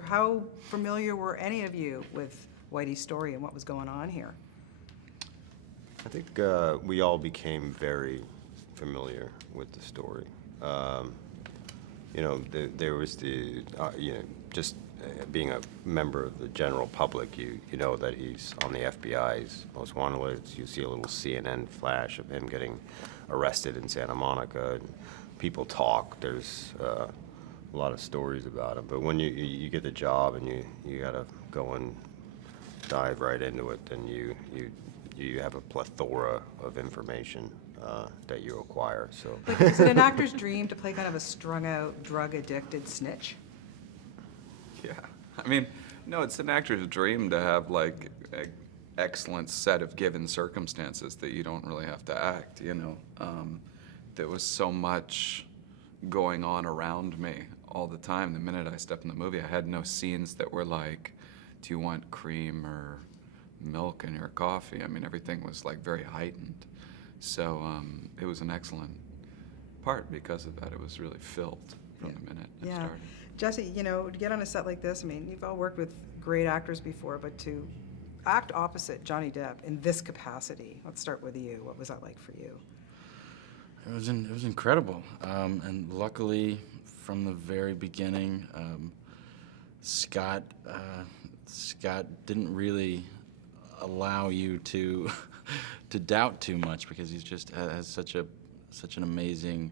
How familiar were any of you with Whitey's story and what was going on here? I think we all became very familiar with the story. There was just being a member of the general public, you know that he's on the FBI's most wanted list. You see a little CNN flash of him getting arrested in Santa Monica, and people talk. There's a lot of stories about him. But when you get the job and you gotta go and dive right into it, then you have a plethora of information that you acquire. So Like, is it an actor's dream to play kind of a strung-out, drug-addicted snitch? Yeah, I mean, no, it's an actor's dream to have like an excellent set of given circumstances that you don't really have to act, you know. There was so much going on around me all the time. The minute I stepped in the movie, I had no scenes that were like, do you want cream or milk in your coffee? I mean, everything was like very heightened. So it was an excellent part because of that. It was really filled from the minute it started. Jesse, to get on a set like this, I mean, you've all worked with great actors before, but to act opposite Johnny Depp in this capacity, let's start with you. What was that like for you? It was incredible, and luckily, from the very beginning, Scott didn't really allow you to to doubt too much, because he just has such an amazing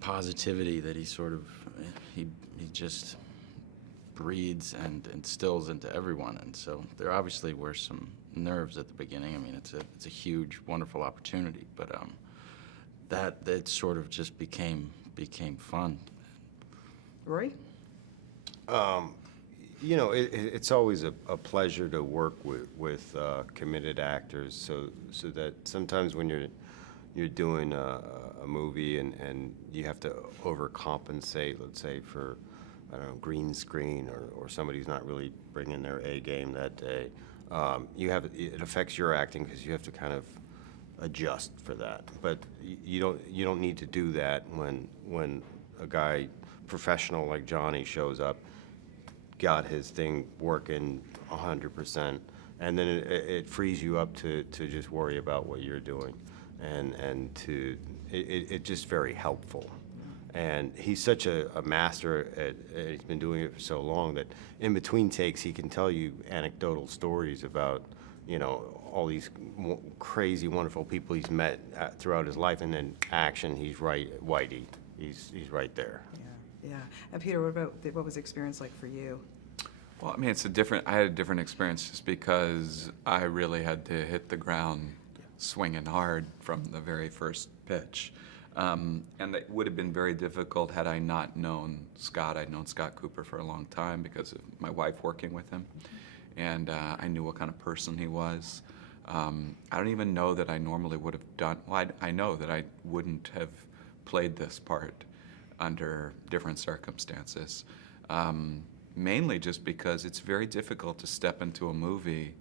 positivity that he just breathes and instills into everyone. And so there obviously were some nerves at the beginning. I mean, it's a huge, wonderful opportunity, but that it sort of just became fun. Rory? It's always a pleasure to work with committed actors, so that sometimes when you're doing a movie and you have to overcompensate, let's say for, I don't know, green screen or somebody's not really bringing their A game that day, it affects your acting because you have to kind of adjust for that. But you don't need to do that when a guy professional like Johnny shows up, got his thing working 100%, and then it frees you up to just worry about what you're doing, and it's just very helpful. And he's such a master he's been doing it for so long that in between takes he can tell you anecdotal stories about all these crazy, wonderful people he's met throughout his life, and then action, he's right, Whitey, he's right there. Yeah. And Peter, what was the experience like for you? Well, I mean, I had a different experience just because I really had to hit the ground swinging hard from the very first pitch. And it would have been very difficult had I not known Scott. I'd known Scott Cooper for a long time because of my wife working with him. And I knew what kind of person he was. I don't even know that I normally would have done, well, I know that I wouldn't have played this part under different circumstances. Mainly just because it's very difficult to step into a movie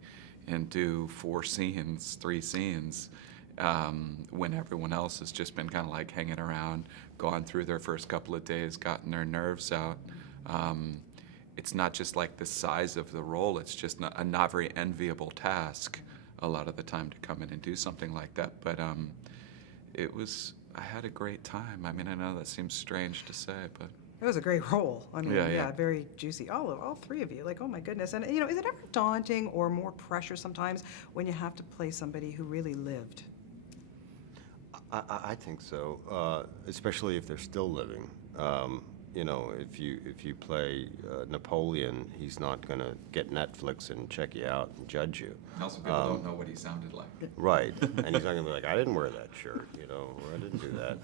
and do 3 scenes, when everyone else has just been kind of like hanging around, gone through their first couple of days, gotten their nerves out. It's not just like the size of the role, it's just a not very enviable task a lot of the time to come in and do something like that. But I had a great time. I mean, I know that seems strange to say, but It was a great role. I mean, Yeah. very juicy. All three of you, like, oh my goodness. And is it ever daunting or more pressure sometimes when you have to play somebody who really lived? I think so, especially if they're still living. If you play Napoleon, he's not going to get Netflix and check you out and judge you. also people don't know what he sounded like. Right, and he's not going to be like, I didn't wear that shirt, or I didn't do that.